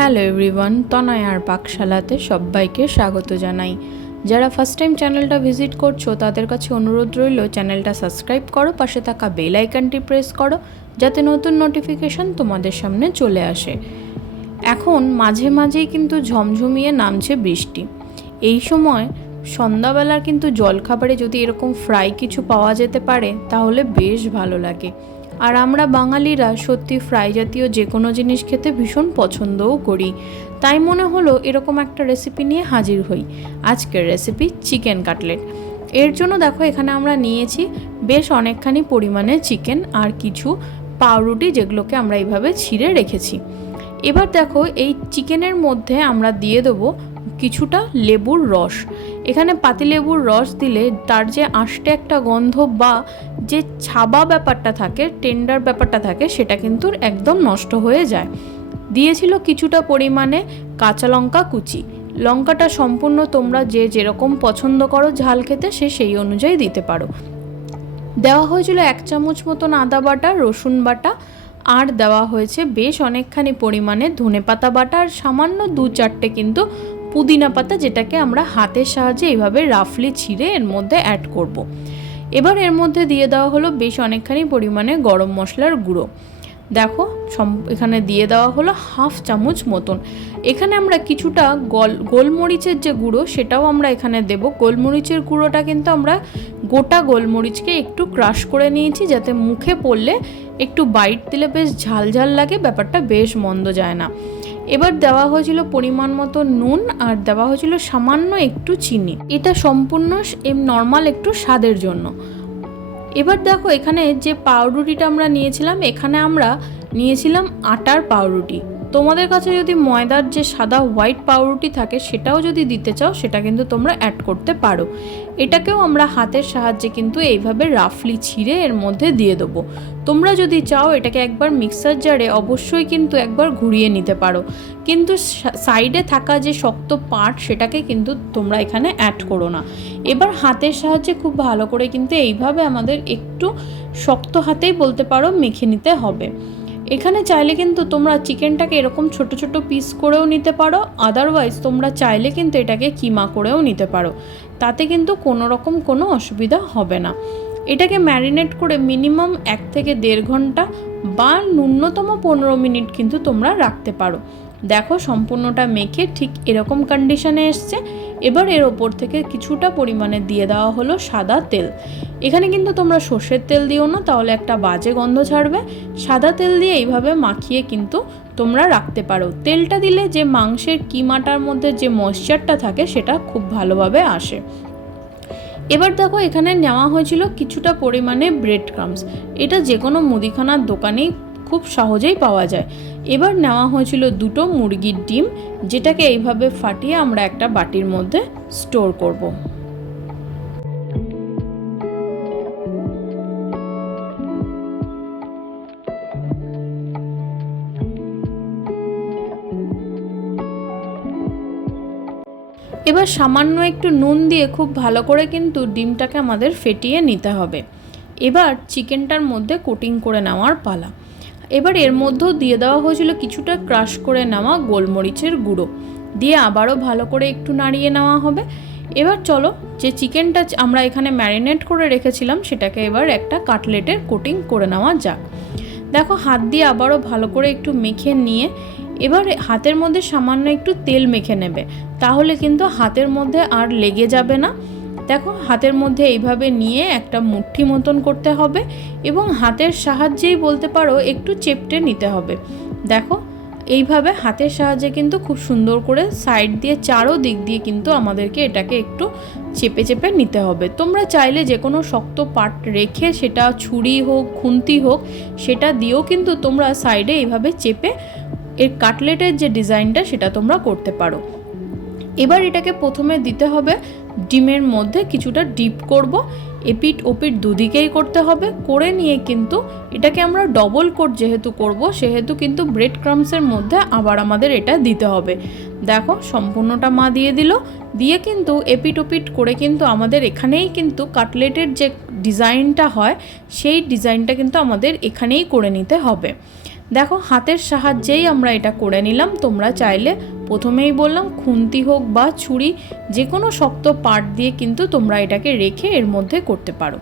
Hello everyone, তনয় আর পাকশালাতে সবাইকে স্বাগত জানাই। যারা ফার্স্ট টাইম চ্যানেলটা ভিজিট করছ, তাদের কাছে অনুরোধ রইল চ্যানেলটা সাবস্ক্রাইব করো, পাশে থাকা বেল আইকনটি প্রেস করো, যাতে নতুন নোটিফিকেশন তোমাদের সামনে চলে আসে। এখন মাঝে মাঝেই কিন্তু ঝমঝমিয়ে নামছে বৃষ্টি। এই সময় সন্ধ্যাবেলার কিন্তু জলখাবারে যদি এরকম ফ্রাই কিছু পাওয়া যেতে পারে, তাহলে বেশ ভালো লাগে। আর আমরা বাঙালিরা সত্যি ফ্রাই জাতীয় যে কোনো জিনিস খেতে ভীষণ পছন্দও করি। তাই মনে হলো এরকম একটা রেসিপি নিয়ে হাজির হই। আজকের রেসিপি চিকেন কাটলেট এর জন্য দেখো এখানে আমরা নিয়েছি বেশ অনেকখানি পরিমাণে চিকেন আর কিছু পাউরুটি যেগুলোকে আমরা এইভাবে ছিঁড়ে রেখেছি। এবার দেখো এই চিকেনের মধ্যে আমরা দিয়ে দেবো কিছুটা লেবুর রস। এখানে পাতিলেবুর রস দিলে তার যে আষ্টে একটা গন্ধ বা যে ছাবা ব্যাপারটা থাকে টেন্ডার ব্যাপারটা থাকে, সেটা কিন্তু একদম নষ্ট হয়ে যায়। দিয়েছিল কিছুটা পরিমাণে কাঁচা লঙ্কা কুচি। লঙ্কাটা সম্পূর্ণ তোমরা যে যেরকম পছন্দ করো ঝাল খেতে, সে সেই অনুযায়ী দিতে পারো। দেওয়া হয়েছিল এক চামচ মতন আদা বাটা, রসুন বাটা, আর দেওয়া হয়েছে বেশ অনেকখানি পরিমাণে ধনে পাতা বাটা, আর সামান্য দু চারটে কিন্তু পুদিনা পাতা যেটাকে আমরা হাতের সাহায্যে এইভাবে রাফলি ছিঁড়ে এর মধ্যে অ্যাড করব। এবার এর মধ্যে দিয়ে দেওয়া হলো বেশ অনেকখানি পরিমাণে গরম মশলার গুঁড়ো। দেখো এখানে দিয়ে দেওয়া হলো হাফ চামচ মতন। এখানে আমরা কিছুটা গল, গোলমরিচের যে গুঁড়ো সেটাও আমরা এখানে দেব। গোলমরিচের গুঁড়োটা কিন্তু আমরা গোটা গোলমরিচকে একটু ক্রাশ করে নিয়েছি যাতে মুখে পড়লে একটু বাইট দিলে বেশ ঝাল ঝাল লাগে, ব্যাপারটা বেশ মন্দ যায় না। এবার দেওয়া হয়েছিল পরিমাণ মতো নুন আর দেওয়া হয়েছিল সামান্য একটু চিনি। এটা সম্পূর্ণ এম নর্মাল একটু স্বাদের জন্য। এবার দেখো এখানে যে পাউরুটিটা আমরা নিয়েছিলাম, এখানে আমরা নিয়েছিলাম আটার পাউরুটি। তোমাদের কাছে যদি ময়দার যে সাদা হোয়াইট পাউরুটি থাকে সেটাও যদি দিতে চাও, সেটা কিন্তু তোমরা অ্যাড করতে পারো। এটাকেও আমরা হাতের সাহায্যে কিন্তু এইভাবে রাফলি ছিঁড়ে এর মধ্যে দিয়ে দেবো। তোমরা যদি চাও এটাকে একবার মিক্সার জারে অবশ্যই কিন্তু একবার ঘুরিয়ে নিতে পারো। কিন্তু সাইডে থাকা যে শক্ত পার্ট সেটাকে কিন্তু তোমরা এখানে অ্যাড করো না। এবার হাতের সাহায্যে খুব ভালো করে কিন্তু এইভাবে আমাদের একটু শক্ত হাতেই বলতে পারো মেখে নিতে হবে। এখানে চাইলে কিন্তু তোমরা চিকেনটাকে এরকম ছোট ছোট পিস করেও নিতে পারো আদারওয়াইজ তোমরা চাইলে কিন্তু এটাকে কিমা করেও নিতে পারো। তাতে কিন্তু কোনো রকম কোনো অসুবিধা হবে না। এটাকে ম্যারিনেট করে মিনিমাম এক থেকে দেড় ঘণ্টা বা ন্যূনতম পনেরো মিনিট কিন্তু তোমরা রাখতে পারো। দেখো সম্পূর্ণটা মেখে ঠিক এরকম কন্ডিশনে এসছে। এবার এর ওপর থেকে কিছুটা পরিমাণে দিয়ে দেওয়া হলো সাদা তেল। এখানে কিন্তু তোমরা সর্ষের তেল দিও না, তাহলে একটা বাজে গন্ধ ছাড়বে। সাদা তেল দিয়ে এইভাবে মাখিয়ে কিন্তু তোমরা রাখতে পারো। তেলটা দিলে যে মাংসের কিমাটার মধ্যে যে ময়শ্চারটা থাকে, সেটা খুব ভালোভাবে আসে। এবার দেখো, এখানে নেওয়া হয়েছিল কিছুটা পরিমাণে ব্রেড ক্রামস এটা যে কোনো মুদিখানার দোকানেই খুব সহজেই পাওয়া যায়। এবার নেওয়া হয়েছিল দুটো মুরগির ডিম, যেটাকে এইভাবে ফাটিয়ে আমরা একটা বাটির মধ্যে স্টোর করব। এবার সামান্য একটু নুন দিয়ে খুব ভালো করে কিন্তু ডিমটাকে আমাদের ফেটিয়ে নিতে হবে। এবার চিকেনটার মধ্যে কোটিং করে নেওয়ার পালা। এবার এর মধ্যেও দিয়ে দেওয়া হয়েছিল কিছুটা ক্রাশ করে নেওয়া গোলমরিচের গুঁড়ো। দিয়ে আবারও ভালো করে একটু নাড়িয়ে নেওয়া হবে। এবার চলো, যে চিকেনটা আমরা এখানে ম্যারিনেট করে রেখেছিলাম, সেটাকে এবার একটা কাটলেটের কোটিং করে নেওয়া যাক। দেখো, হাত দিয়ে আবারও ভালো করে একটু মেখে নিয়ে, এবার হাতের মধ্যে সামান্য একটু তেল মেখে নেবে। তাহলে কিন্তু হাতের মধ্যে আর লেগে যাবে না। দেখো, হাতের মধ্যে এইভাবে নিয়ে একটা মুঠি মতন করতে হবে এবং হাতের সাহায্যেই বলতে পারো একটু চেপটে নিতে হবে। দেখো, এইভাবে হাতের সাহায্যে কিন্তু খুব সুন্দর করে সাইড দিয়ে চারো দিক দিয়ে কিন্তু আমাদেরকে এটাকে একটু চেপে চেপে নিতে হবে। তোমরা চাইলে যে কোনো শক্ত পাট রেখে সেটা ছুরি হোক, খুন্তি হোক, সেটা দিয়েও কিন্তু তোমরা সাইডে এইভাবে চেপে এর কাটলেটের যে ডিজাইনটা সেটা তোমরা করতে পারো। এবার এটাকে প্রথমে দিতে হবে ডিমের মধ্যে কিছুটা ডিপ করব। এপিট ওপিট দুদিকেই করতে হবে। করে নিয়ে কিন্তু এটাকে আমরা ডবল কোট যেহেতু করব, সেহেতু কিন্তু ব্রেড ক্রামসের মধ্যে আবার আমাদের এটা দিতে হবে। দেখো, সম্পূর্ণটা মা দিয়ে দিল। দিয়ে কিন্তু এপিট ওপিট করে কিন্তু আমাদের এখানেই কিন্তু কাটলেটের যে ডিজাইনটা হয়, সেই ডিজাইনটা কিন্তু আমাদের এখানেই করে নিতে হবে। দেখো, হাতের সাহায্যেই আমরা এটা করে নিলাম। তোমরা চাইলে প্রথমেই বললাম, খুন্তি হোক বা ছুরি যে কোনো শক্ত পাট দিয়ে কিন্তু তোমরা এটাকে রেখে এর মধ্যে করতে পারো।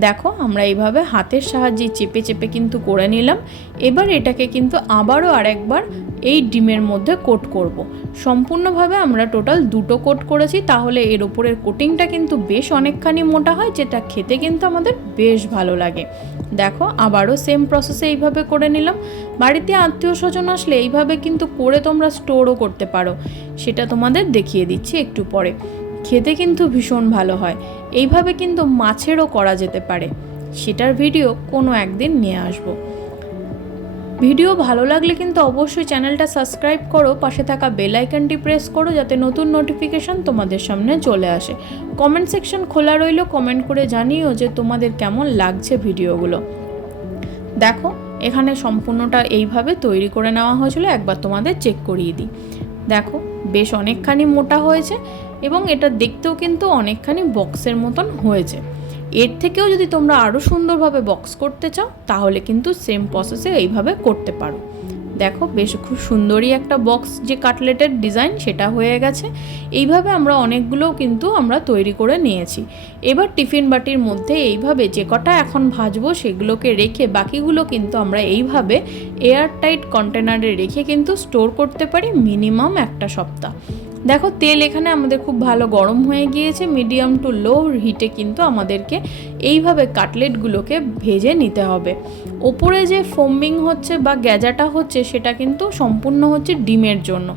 দেখো, আমরা এইভাবে হাতের সাহায্যে চেপে চেপে কিন্তু করে নিলাম। এবার এটাকে কিন্তু আবারও আরেকবার এই ডিমের মধ্যে কোট করব। সম্পূর্ণভাবে আমরা টোটাল দুটো কোট করেছি, তাহলে এর ওপরের কোটিংটা কিন্তু বেশ অনেকখানি মোটা হয়, যেটা খেতে কিন্তু আমাদের বেশ ভালো লাগে। দেখো, আবারও সেম প্রসেসে এইভাবে করে নিলাম। বাড়িতে আত্মীয় স্বজন আসলে এইভাবে কিন্তু করে তোমরা স্টোরও করতে পারো। সেটা তোমাদের দেখিয়ে দিচ্ছি একটু পরে। খেতে কিন্তু ভীষণ ভালো হয়। এইভাবে কিন্তু মাছেরও করা যেতে পারে। সেটার ভিডিও কোনো একদিন নিয়ে আসব। ভিডিও ভালো লাগলে কিন্তু অবশ্যই চ্যানেলটা সাবস্ক্রাইব করো, পাশে থাকা বেল আইকনটি প্রেস করো যাতে নতুন নোটিফিকেশান তোমাদের সামনে চলে আসে। কমেন্ট সেকশন খোলা রইল, কমেন্ট করে জানিও যে তোমাদের কেমন লাগছে ভিডিওগুলো। দেখো, এখানে সম্পূর্ণটা এইভাবে তৈরি করে নেওয়া হয়েছিল, একবার তোমাদের চেক করিয়ে দিই। দেখো, বেশ অনেকখানি মোটা হয়েছে। এবং এটা দেখতেও কিন্তু অনেকখানি বক্সের মতন হয়েছে। এর থেকেও যদি তোমরা আরও সুন্দরভাবে বক্স করতে চাও, তাহলে কিন্তু সেম প্রসেসে এইভাবে করতে পারো। দেখো, বেশ খুব সুন্দরই একটা বক্স যে কাটলেটের ডিজাইন সেটা হয়ে গেছে। এইভাবে আমরা অনেকগুলোও কিন্তু আমরা তৈরি করে নিয়েছি। এবার টিফিন বাটির মধ্যে এইভাবে যে কটা এখন ভাজবো, সেগুলোকে রেখে বাকিগুলো কিন্তু আমরা এইভাবে এয়ার টাইট কন্টেনারে রেখে কিন্তু স্টোর করতে পারি মিনিমাম একটা সপ্তাহ। দেখো, তেল এখানে আমাদের খুব ভালো গরম হয়ে গিয়েছে মিডিয়াম টু লো হিটে কিন্তু আমাদেরকে এইভাবে কাটলেটগুলোকে ভেজে নিতে হবে। ওপরে যে ফোমিং হচ্ছে বা গ্যাজাটা হচ্ছে, সেটা কিন্তু সম্পূর্ণ হচ্ছে ডিমের জন্য।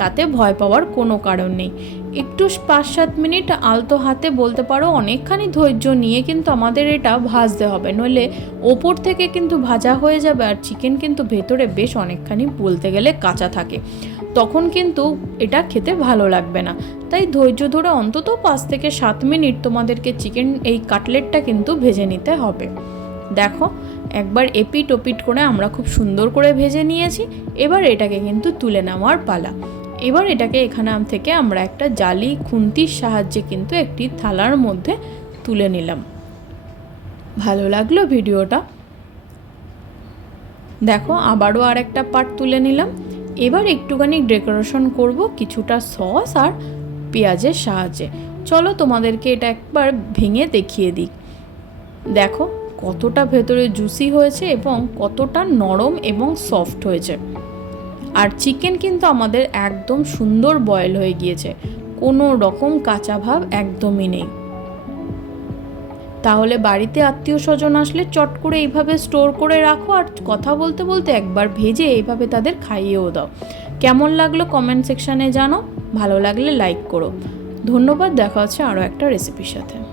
তাতে ভয় পাওয়ার কোনো কারণ নেই। একটু পাঁচ সাত মিনিট আলতো হাতে বলতে পারো, অনেকখানি ধৈর্য নিয়ে কিন্তু আমাদের এটা ভাজতে হবে। নইলে ওপর থেকে কিন্তু ভাজা হয়ে যাবে আর চিকেন কিন্তু ভেতরে বেশ অনেকখানি বলতে গেলে কাঁচা থাকে। তখন কিন্তু এটা খেতে ভালো লাগবে না। তাই ধৈর্য ধরে অন্তত পাঁচ থেকে সাত মিনিট তোমাদেরকে চিকেন এই কাটলেটটা কিন্তু ভেজে নিতে হবে। দেখো, একবার এপিট ওপিট করে আমরা খুব সুন্দর করে ভেজে নিয়েছি, এবার এটাকে কিন্তু তুলে নেওয়ার পালা। এবার এটাকে এখানে থেকে আমরা একটা জালি খুন্তির সাহায্যে কিন্তু একটি থালার মধ্যে তুলে নিলাম। ভালো লাগল ভিডিওটা? দেখো, আবারও আর একটা পার্ট তুলে নিলাম। এবার একটুখানি ডেকোরেশন করব কিছুটা সস আর পেঁয়াজের সাহায্যে। চলো তোমাদেরকে এটা একবার ভেঙে দেখিয়ে দিই। দেখো, কতটা ভেতরে জুসি হয়েছে এবং কতটা নরম এবং সফট হয়েছে। আর চিকেন কিন্তু আমাদের একদম সুন্দর বয়েল হয়ে গিয়েছে। কোনো রকম কাঁচা ভাব একদমই নেই। তাহলে বাড়িতে আত্মীয় স্বজন আসলে চট করে এইভাবে স্টোর করে রাখো আর কথা বলতে বলতে একবার ভেজে এইভাবে তাদের খাইয়েও দাও। কেমন লাগল কমেন্ট সেকশানে জানো? ভালো লাগলে লাইক করো। ধন্যবাদ, দেখা হচ্ছে আরও একটা রেসিপির সাথে।